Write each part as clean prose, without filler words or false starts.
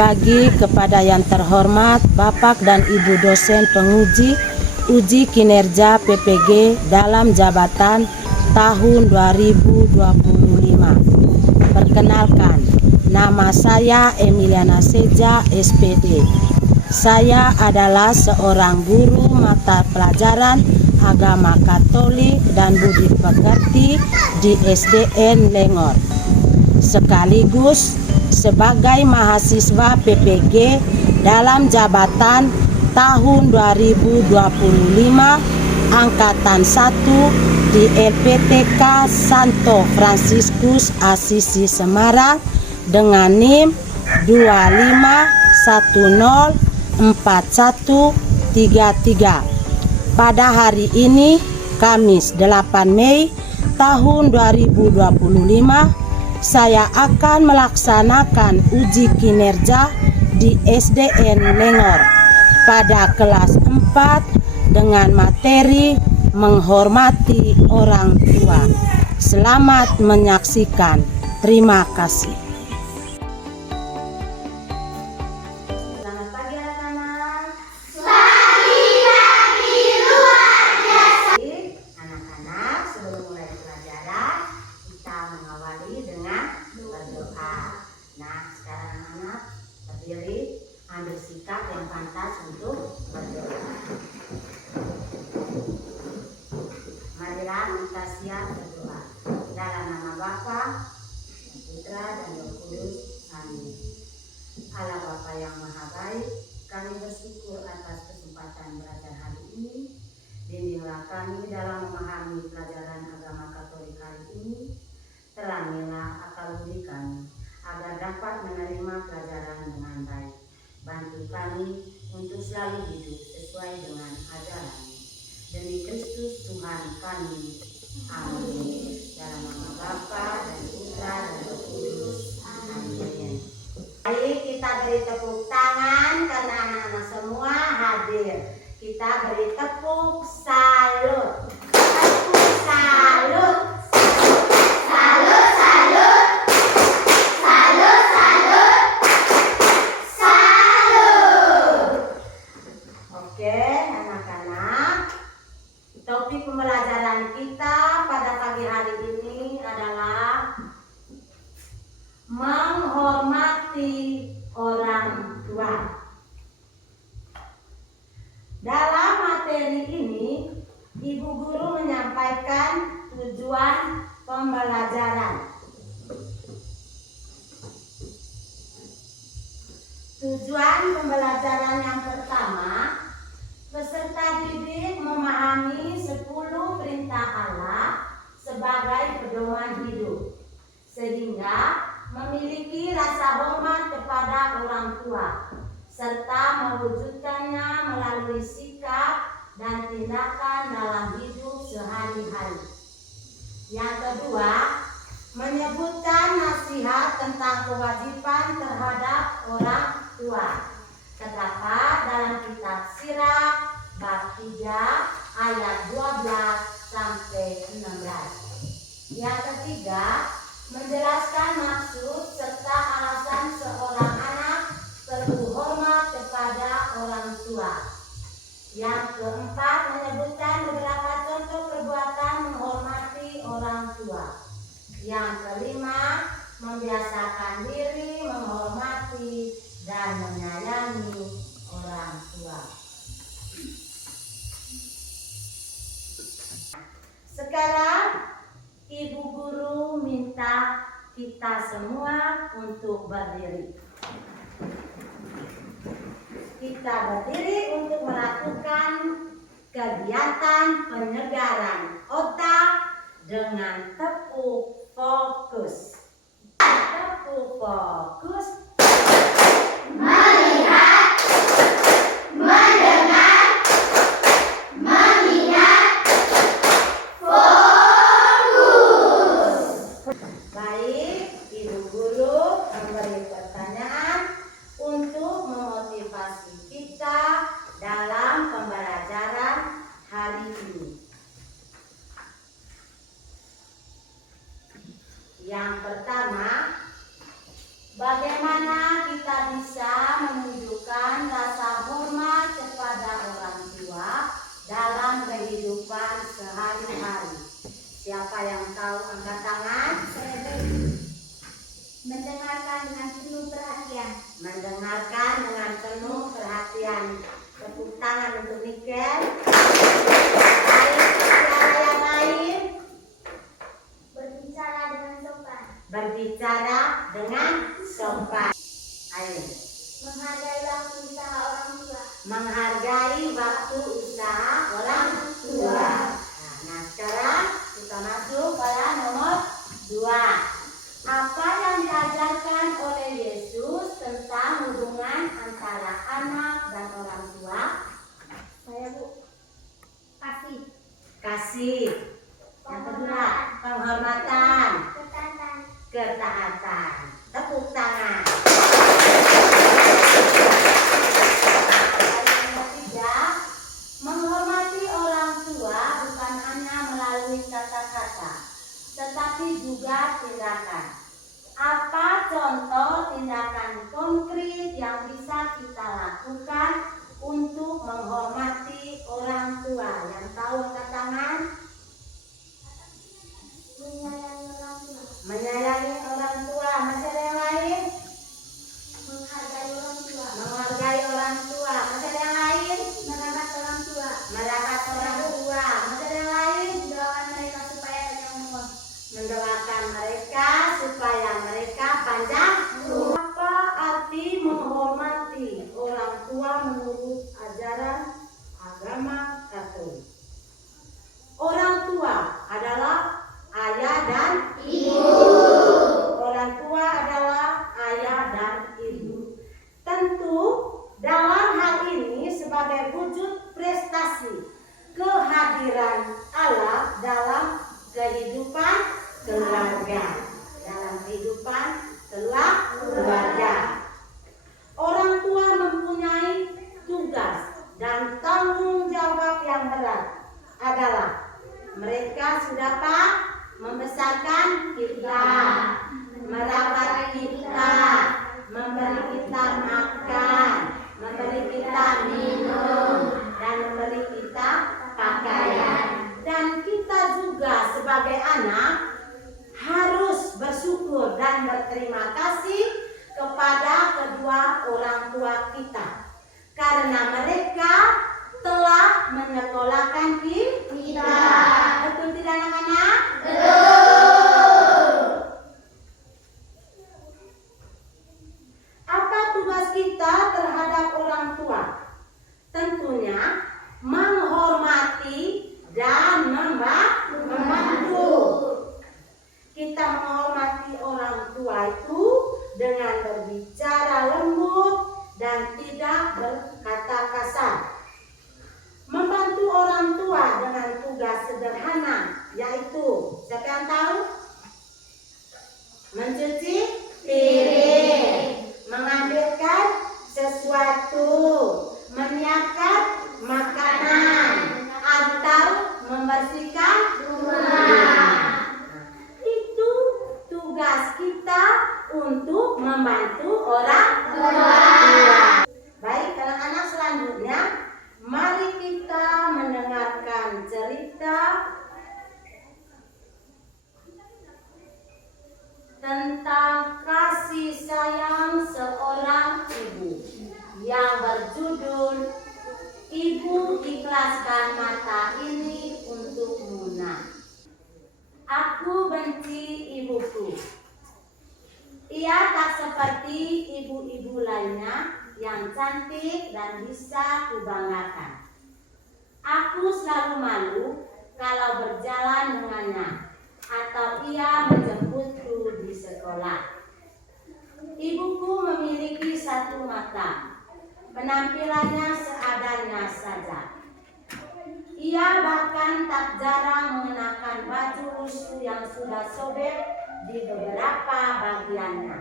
bagi kepada yang terhormat Bapak dan Ibu dosen penguji uji kinerja PPG dalam jabatan tahun 2025. Perkenalkan, nama saya Emiliana Seja, SPD. Saya adalah seorang guru mata pelajaran agama Katolik dan budi pekerti di SDN Lengor. Sekaligus sebagai mahasiswa PPG dalam jabatan tahun 2025 Angkatan 1 di LPTK Santo Fransiskus Asisi Semarang dengan NIM 25104133. Pada hari ini, Kamis 8 Mei tahun 2025, saya akan melaksanakan uji kinerja di SDN Lengor pada kelas 4 dengan materi menghormati orang tua. Selamat menyaksikan. Terima kasih. Selamat pagi anak-anak. Pagi luar biasa. Anak-anak, sebelum mulai pelajaran, kita mengawali dengan berdoa. Nah, sekarang anak-anak berdiri, ambil sikap yang pantas untuk berdoa. Marilah kita siap berdoa. Dalam nama Bapa, Putra dan Roh Kudus. Amin. Allah Bapa yang Maha Baik, kami bersyukur atas kesempatan belajar hari ini. Bimbinglah kami dalam memahami pelajaran agama Katolik hari ini. Terangilah akal budi kami agar dapat menerima pelajaran dengan baik. Bantu kami untuk selalu hidup sesuai dengan ajaran. Demi Kristus Tuhan kami. Amin. Dalam nama Bapa dan Putra dan Roh Kudus. Amin. Baik, kita beri tepuk tangan karena anak-anak semua hadir. Kita beri tepuk salut. Tepuk salut. Salut, salut. Salut, salut. Salut. Oke, anak-anak. Topik pembelajaran kita pada pagi hari ini adalah menghormati orang tua. Dalam materi ini, Ibu Guru menyampaikan tujuan pembelajaran. Tujuan pembelajaran yang pertama, peserta didik memahami 10 perintah Allah sebagai pedoman hidup, sehingga memiliki rasa hormat kepada orang tua, serta mewujudkannya melalui sikap dan tindakan dalam hidup sehari-hari. Yang kedua, menyebutkan nasihat tentang kewajiban terhadap orang tua. Terdapat dalam kitab Sirah bab 3 ayat 12 sampai 16. Yang ketiga, menjelaskan maksud serta alasan seorang anak perlu hormat kepada orang tua. Yang keempat, menyebutkan beberapa contoh perbuatan menghormati orang tua. Yang kelima, membiasakan diri menghormati dan menyayangi orang tua. Sekarang Ibu Guru minta kita semua untuk berdiri. Kita berdiri untuk melakukan kegiatan penyegaran otak dengan tepuk fokus. Tepuk fokus. Melihat, mendengar, mengingat, fokus. Baik, Ibu Guru memberi pertanyaan untuk memotivasi kita dalam pembelajaran hari ini. Yang pertama, bagaimana berikan tepuk tangan untuk Niken. Cara yang lain, Berbicara dengan sopan. berbicara dengan sopan. Ayo. Menghargai waktu usaha orang tua. Menghargai waktu usaha orang tua. Nah, sekarang kita masuk pada nomor 2. Apa yang diajarkan oleh Yesus tentang hubungan antara anak dan orang tua? Saya Bu. Kasih. Kasih. Yang kedua, penghormatan, Ketaatan. ketaatan. Tepuk tangan. Yang ketiga, menghormati orang tua bukan hanya melalui kata-kata, tetapi juga tindakan. Apa contoh tindakan konkret yang bisa kita lakukan untuk menghormati orang tua? Yang tahu angkat tangan. Menyayangi orang tua. Menyayangi orang tua. Masih ada yang lain? Menghargai orang tua. Menghargai orang tua. Masih ada yang lain? Merawat orang tua. Merawat orang tua. Masih ada yang lain? Mendoakan mereka supaya panjang umur. Mendoakan mereka supaya mereka panjang umur. Apa arti menghormati orang tua menurut ajaran agama Katolik? Orang tua adalah ayah dan Ibu. orang tua adalah ayah dan ibu. Tentu dalam hal ini sebagai wujud prestasi kehadiran Allah dalam kehidupan keluarga. Dalam kehidupan keluarga. Orang tua mempunyai tugas dan tanggung jawab yang berat adalah mereka sudah membesarkan kita, merawat kita, memberi kita makan, memberi kita minum, dan memberi kita pakaian. Dan kita juga sebagai anak harus bersyukur dan berterima kasih kepada kedua orang tua kita, karena mereka telah menyekolahkan kita. Betul tidak anak-anak? Betul. Apa tugas kita terhadap orang tua? Tentunya menghormati dan membantu. Kita menghormati orang tua itu dengan berbicara lembut dan tidak berkata kasar. Membantu orang tua dengan tugas sederhana, yaitu siapa yang tahu? Mencuci piring, mengambilkan sesuatu, menyiapkan makanan, atau membersihkan rumah. Itu tugas kita untuk membantu orang tua. Baik, anak-anak, selanjutnya mari kita mendengarkan cerita tentang kasih sayang seorang ibu yang berjudul Ibu Ikhlaskan Mata Ini Untuk Muna. Aku benci ibuku. Ia tak seperti ibu-ibu lainnya yang cantik dan bisa kubanggakan. Aku selalu malu kalau berjalan dengannya atau ia menjemputku di sekolah. Ibuku memiliki satu mata. Penampilannya seadanya saja. Ia bahkan tak jarang mengenakan baju lusuh yang sudah sobek di beberapa bagiannya.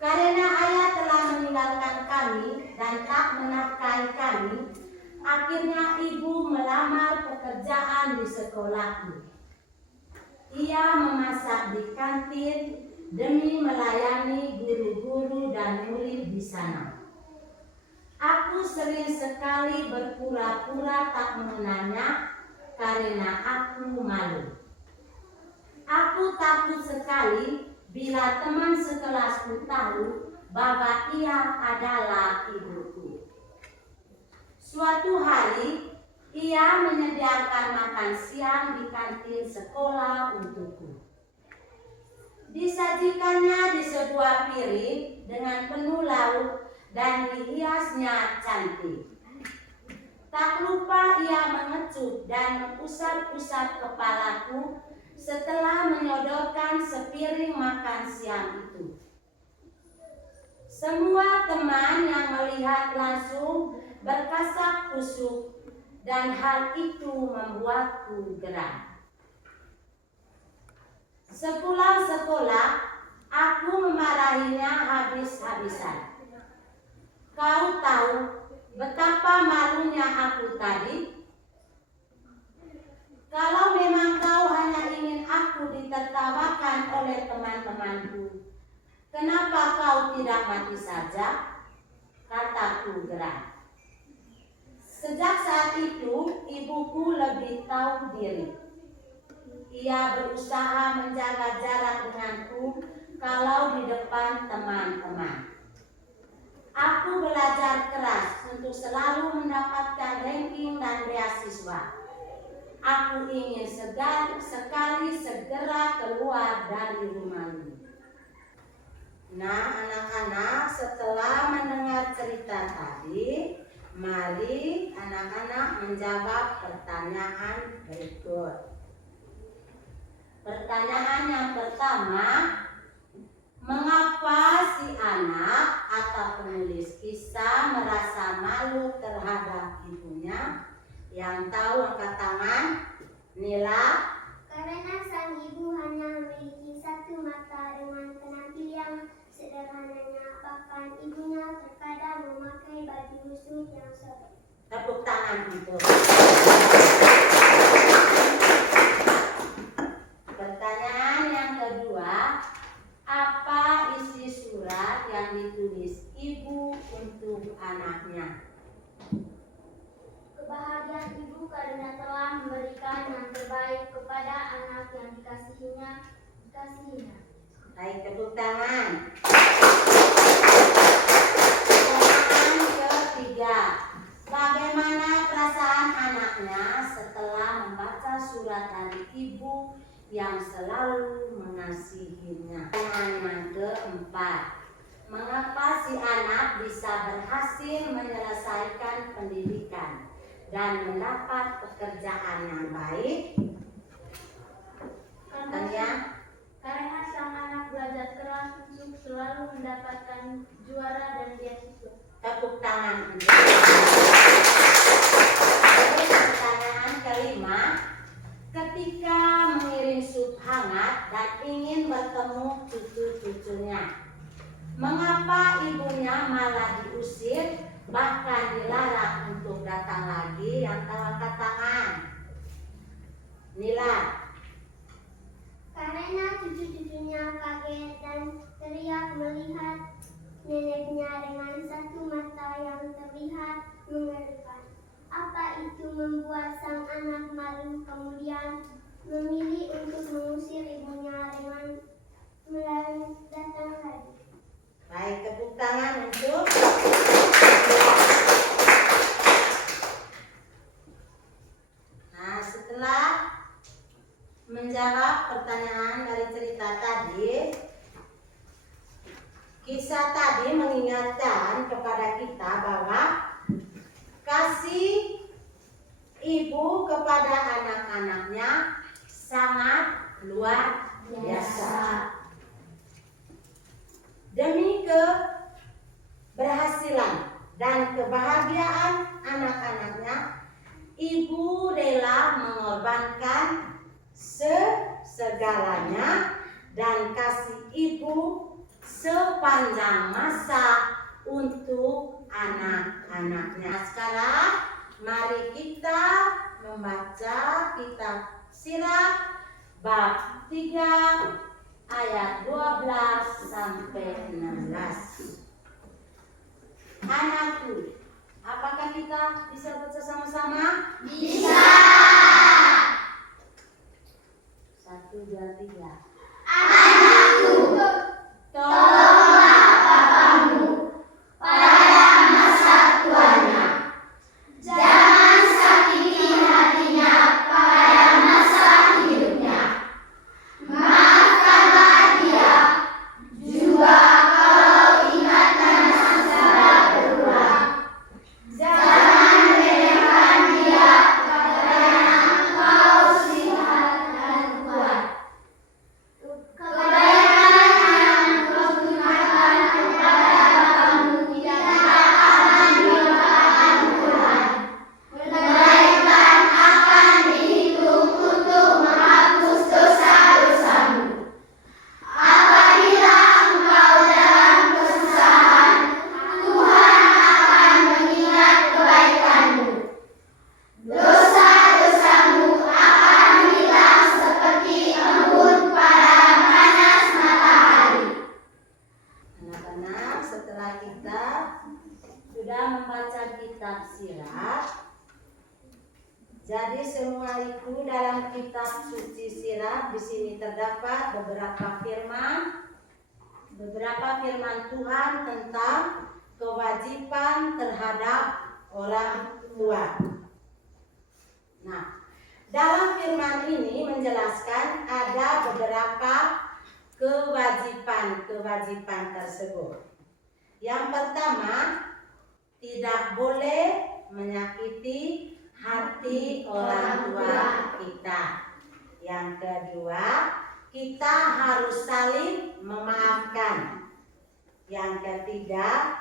Karena ayah telah meninggalkan kami dan tak menafkahi kami, akhirnya ibu melamar pekerjaan di sekolahku. Ia memasak di kantin demi melayani guru-guru dan murid di sana. Aku sering sekali berpura-pura tak mengenalnya karena aku malu. Aku takut sekali bila teman sekelasku tahu bahwa ia adalah ibuku. Suatu hari, ia menyediakan makan siang di kantin sekolah untukku. Disajikannya di sebuah piring dengan penuh lauk dan dihiasnya cantik. Tak lupa ia mengecup dan mengusap-usap kepalaku setelah menyodorkan sepiring makan siang itu. Semua teman yang melihat langsung berkasak kusuk dan hal itu membuatku geram. Sepulang sekolah, aku memarahinya habis-habisan. Kau tahu betapa malunya aku tadi? Kalau memang kau hanya ingin aku ditertawakan oleh teman-temanku, kenapa kau tidak mati saja? Kataku geram. Sejak saat itu, ibuku lebih tahu diri. Ia berusaha menjaga jarak denganku kalau di depan teman-teman. Aku belajar keras untuk selalu mendapatkan ranking dan beasiswa. Aku ingin sekali segera keluar dari rumah ini. Nah, anak-anak, setelah mendengar cerita tadi, mari anak-anak menjawab pertanyaan berikut. Pertanyaan yang pertama, mengapa si anak atau penulis kisah merasa malu terhadap ibunya? Yang tahu angkat tangan. Nila. Karena sang ibu hanya memiliki satu mata dengan penampil yang sederhananya, bahkan ibunya terkadang memakai baju khusus yang sobek. Tepuk tangan untuk. Pertanyaan yang kedua, apa isi surat yang ditulis ibu untuk anaknya? Kebahagiaan ibu karena telah memberikan yang terbaik kepada anak yang dikasihinya. Baik, tepuk tangan. Pertanyaan ketiga, bagaimana perasaan anaknya setelah membaca surat dari ibu yang selalu mengasihinya? Pertanyaan yang keempat, mengapa si anak bisa berhasil menyelesaikan pendidikan dan mendapat pekerjaan yang baik? Karena sang anak belajar keras untuk selalu mendapatkan juara dan beasiswa. Tepuk tangan. Pertanyaan kelima, ketika mengirim sup hangat dan ingin bertemu cucu-cucunya, mengapa ibunya malah diusir, bahkan dilarang untuk datang lagi? Yang tahu angkat tangan. Nila. Karena cucu-cucunya kaget dan teriak melihat neneknya dengan satu mata yang terlihat mengerikan. Apa itu membuat sang anak malu, kemudian memilih untuk mengusir ibunya dengan melarang datang lagi. Baik, tepuk tangan untuk. Nah, setelah menjawab pertanyaan dari cerita tadi, kisah tadi mengingatkan kepada kita bahwa kasih ibu kepada anak-anaknya sangat luar biasa. Demi keberhasilan dan kebahagiaan anak-anaknya, ibu rela mengorbankan segalanya dan kasih ibu sepanjang masa untuk anak-anaknya. Sekarang mari kita membaca kitab Sirah bab 3 ayat 12 sampai 16. Anakku, apakah kita bisa baca sama-sama? Bisa. 1, 2, 3. Anakku, tolonglah papamu pada masa tuanya. sudah membaca kitab Sirat. Jadi semua itu dalam kitab suci Sirat di sini terdapat beberapa firman Tuhan tentang kewajiban terhadap orang tua. Nah, dalam firman ini menjelaskan ada beberapa kewajiban tersebut. Yang pertama, tidak boleh menyakiti hati orang tua kita. Yang kedua, kita harus saling memaafkan. Yang ketiga,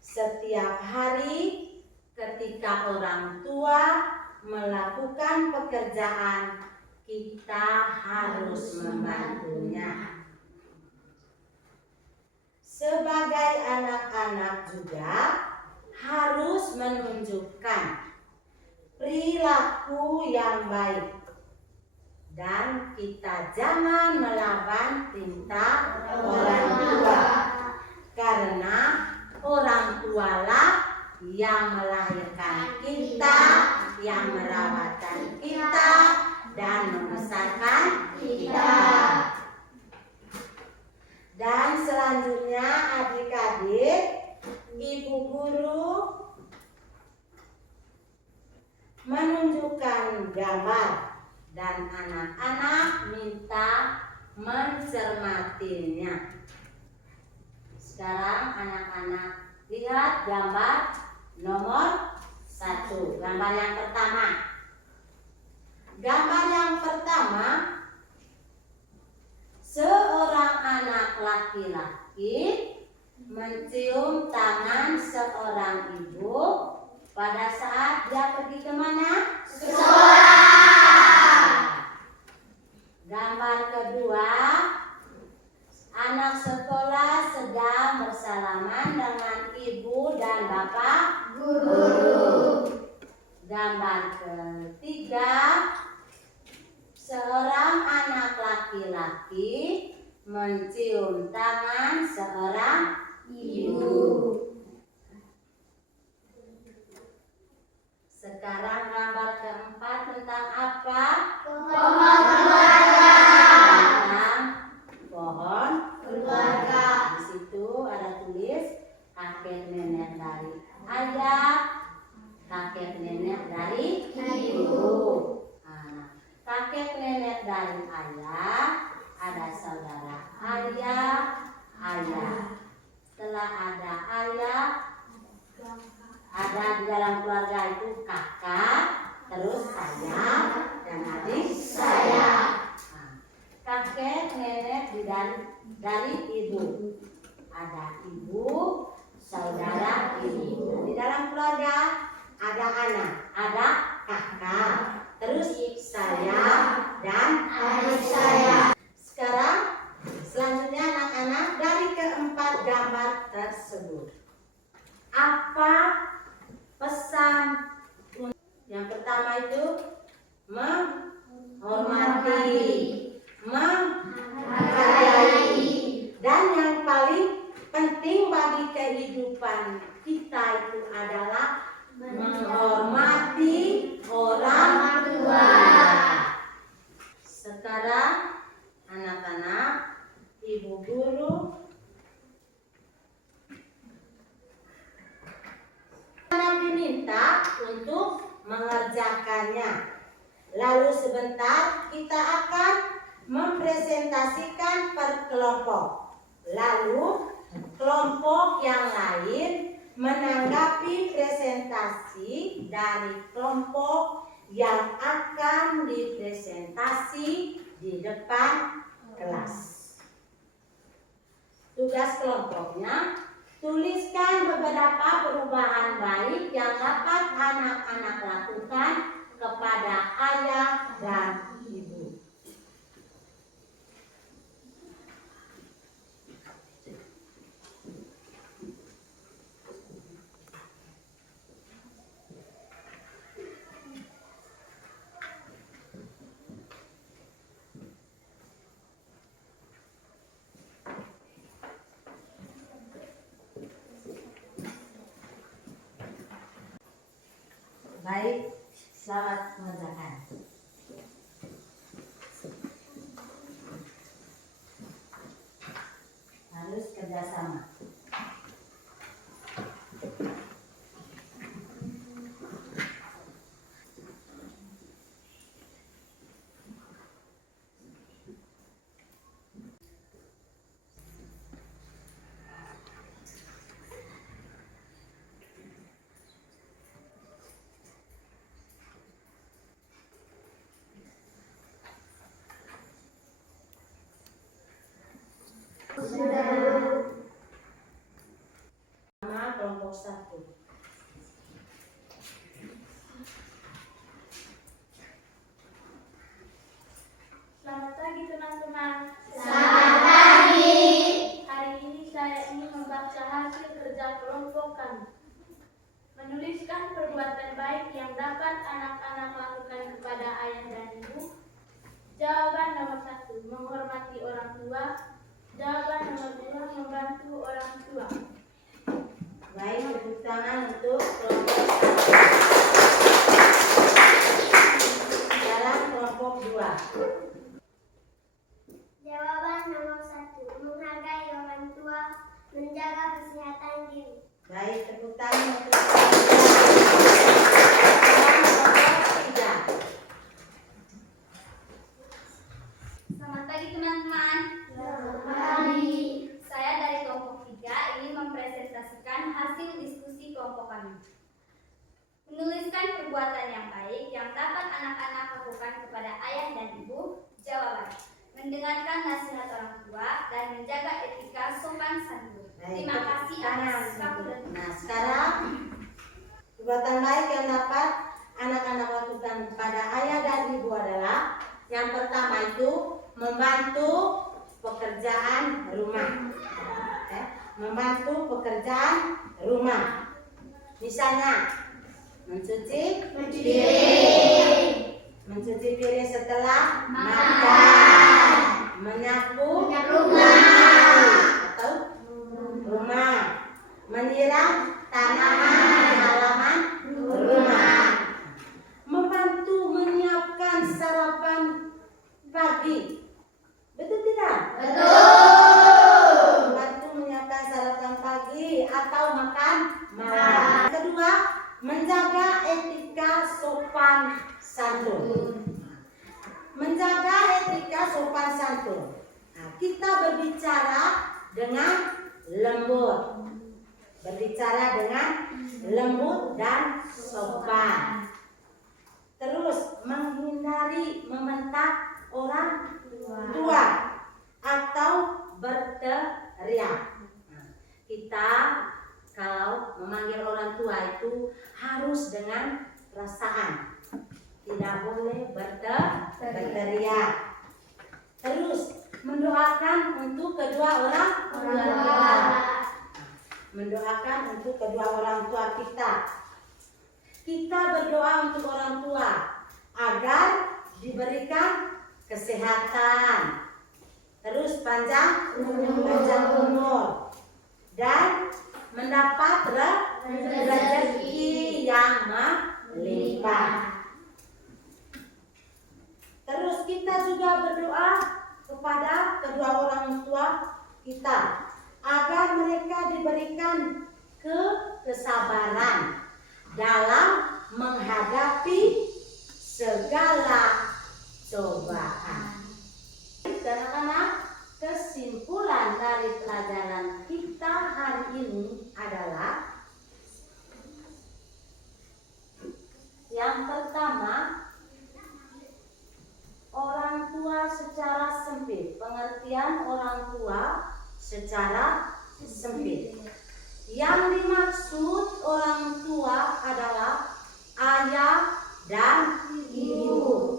setiap hari ketika orang tua melakukan pekerjaan, kita harus membantunya. Sebagai anak-anak juga harus menunjukkan perilaku yang baik, dan kita jangan melawan perintah orang tua, karena orang tualah yang melahirkan kita, yang merawat kita, dan membesarkan kita. Dan selanjutnya adik-adik, ibu guru menunjukkan gambar dan anak-anak minta mencermatinya. Sekarang anak-anak lihat gambar nomor 1, gambar yang pertama. Gambar yang pertama, seorang anak laki-laki mencium tangan seorang ibu pada saat dia pergi kemana? Sekolah. Gambar kedua, anak sekolah sedang bersalaman dengan ibu dan bapak guru. Gambar ketiga, seorang anak laki-laki mencium tangan seorang ibu. Sekarang gambar keempat tentang apa? Pohon keluarga. Tentang pohon keluarga. Di situ ada tulis kakek nenek dari ayah, kakek nenek dari ibu. Kakek nenek dari ayah, ada saudara ayah. Setelah ada ayah, ada di dalam keluarga itu kakak, terus saya dan adik saya. Kakek nenek dari ibu, ada ibu, saudara ibu. Di dalam keluarga ada anak, ada kakak, terus saya dan adik saya. Sekarang selanjutnya anak-anak, dari keempat gambar tersebut, apa pesan? Yang pertama itu menghormati, menghargai, dan yang paling penting bagi kehidupan kita itu adalah menghormati orang tua. Sekarang anak-anak, ibu guru diminta untuk mengerjakannya. Lalu sebentar kita akan mempresentasikan per kelompok. Lalu kelompok yang lain menanggapi presentasi dari kelompok yang akan dipresentasi di depan kelas. Tugas kelompoknya, tuliskan beberapa perubahan baik yang dapat anak-anak lakukan kepada ayah dan ibu. Baik, selamat mengerjakan. Harus kerjasama. Nama kelompok 1. Selamat pagi teman-teman. Selamat pagi. Hari ini saya ingin membaca hasil kerja kelompok kami. Menuliskan perbuatan baik yang dapat anak-anak lakukan kepada ayah dan ibu. Jawaban nomor 1, menghormati orang tua. Jawaban nomor 2, membantu orang tua. Baik, tepuk tangan untuk kelompok 1. Sekarang kelompok 2. Jawaban nomor 1, menghargai orang tua, menjaga kesehatan diri. Baik, tepuk tangan untuk kelompok 3. Selamat pagi teman-teman. Selamat pagi. Saya dari kelompok 3 ingin mempresentasikan hasil diskusi kelompok kami. Menuliskan perbuatan yang baik yang dapat anak-anak lakukan kepada ayah dan ibu. Jawaban, mendengarkan nasihat orang tua dan menjaga etika sopan santun. Terima kasih atas waktu dan Nah, sekarang perbuatan baik yang dapat anak-anak lakukan kepada ayah dan ibu adalah yang pertama itu membantu pekerjaan rumah. Membantu pekerjaan rumah. Misalnya mencuci piring setelah makan, menyapu atau rumah, menyiram tanaman di halaman rumah, membantu menyiapkan sarapan pagi. Betul tidak? Betul. Membantu menyiapkan sarapan pagi atau makan malam. Kedua, menjaga etika sopan santun. Menjaga etika sopan santun. Nah, kita berbicara dengan lembut. Berbicara dengan lembut dan sopan. Terus menghindari membentak orang tua atau berteriak. Nah, kita kalau memanggil orang tua itu harus dengan perasaan, tidak boleh berteriak. Terus mendoakan untuk kedua orang tua. Mendoakan untuk kedua orang tua kita. Kita berdoa untuk orang tua agar diberikan kesehatan, terus panjang umur, dan mendapat rezeki yang melimpah. Terus kita juga berdoa kepada kedua orang tua kita agar mereka diberikan kesabaran dalam menghadapi segala cobaan. Anak-anak, kesimpulan dari pelajaran kita hari ini adalah yang pertama, orang tua secara sempit. Pengertian orang tua secara sempit. Yang dimaksud orang tua adalah ayah dan ibu.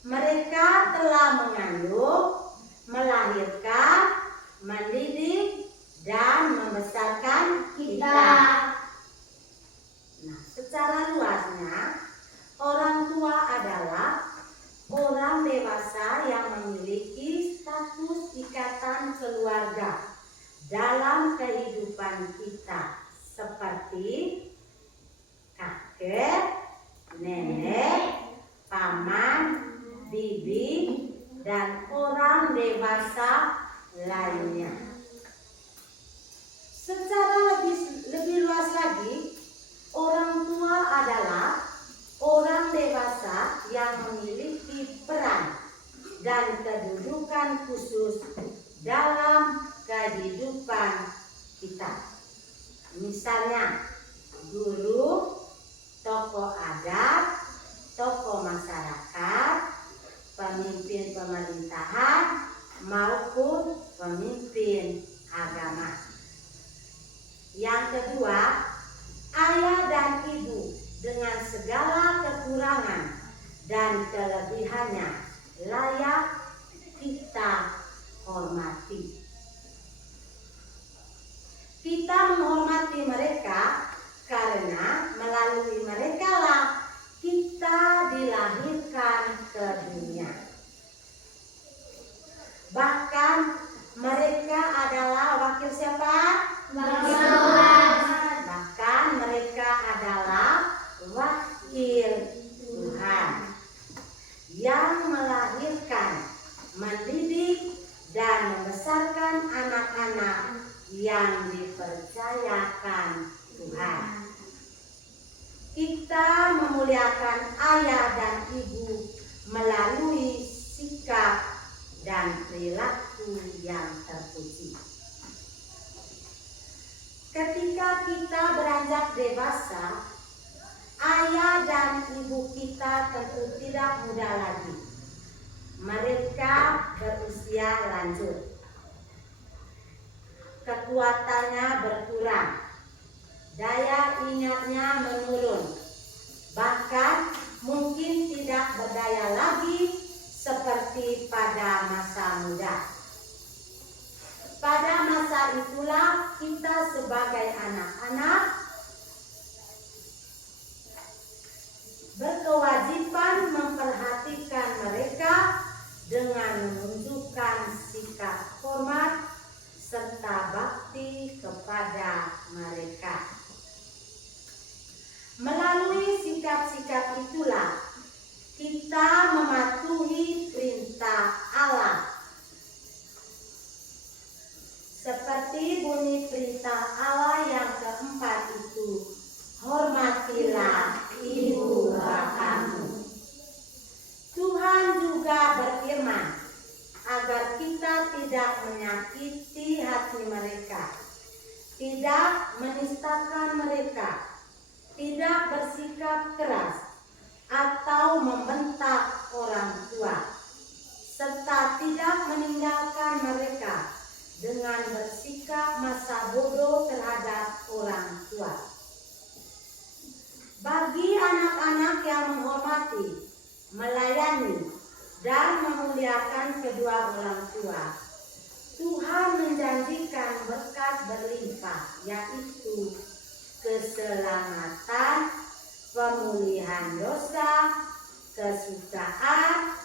Mereka telah mengandung, melahirkan, mendidik, dan membesarkan kita. Nah, secara luasnya, orang tua adalah orang dewasa yang memiliki status ikatan keluarga dalam kehidupan kita, seperti kakek, dan kelebihannya layak kita hormati. Kita menghormati mereka karena melalui merekalah kita dilahirkan ke dunia. Bahkan mereka adalah wakil siapa? Wakil Tuhan. Bahkan mereka adalah wakil Tuhan yang melahirkan, mendidik, dan membesarkan anak-anak yang dipercayakan Tuhan. Kita memuliakan ayah dan ibu melalui sikap dan perilaku yang terpuji. Ketika kita beranjak dewasa, ayah dan ibu kita tentu tidak muda lagi. Mereka berusia lanjut. Kekuatannya berkurang, daya ingatnya menurun, bahkan mungkin tidak berdaya lagi seperti pada masa muda. Pada masa itulah kita sebagai anak-anak berkewajiban memperhatikan mereka dengan menunjukkan sikap hormat serta bakti kepada mereka. Melalui sikap-sikap itulah kita mematuhi perintah Allah. Seperti bunyi perintah Allah yang keempat itu, hormatilah ibu bapamu. Tuhan juga berfirman agar kita tidak menyakiti hati mereka, tidak menistakan mereka, tidak bersikap keras atau membentak orang tua, serta tidak meninggalkan mereka dengan bersikap masa bodoh terhadap orang tua. Bagi anak-anak yang menghormati, melayani, dan memuliakan kedua orang tua, Tuhan menjanjikan berkat berlimpah, yaitu keselamatan, pemulihan dosa, kesukaan,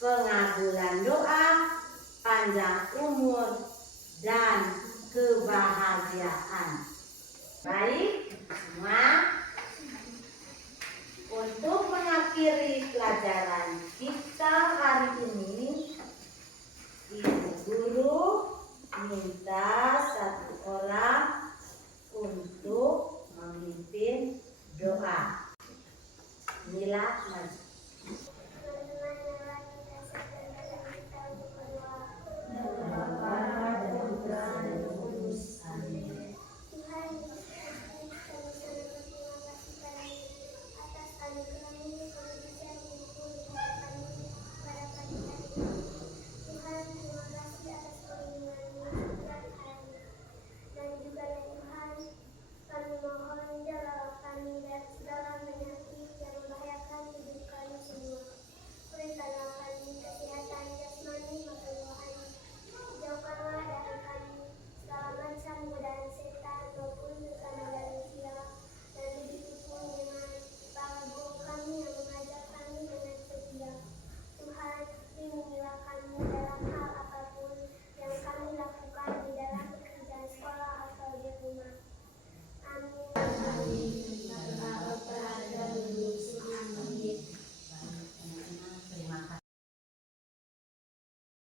pengabulan doa, panjang umur, dan kebahagiaan.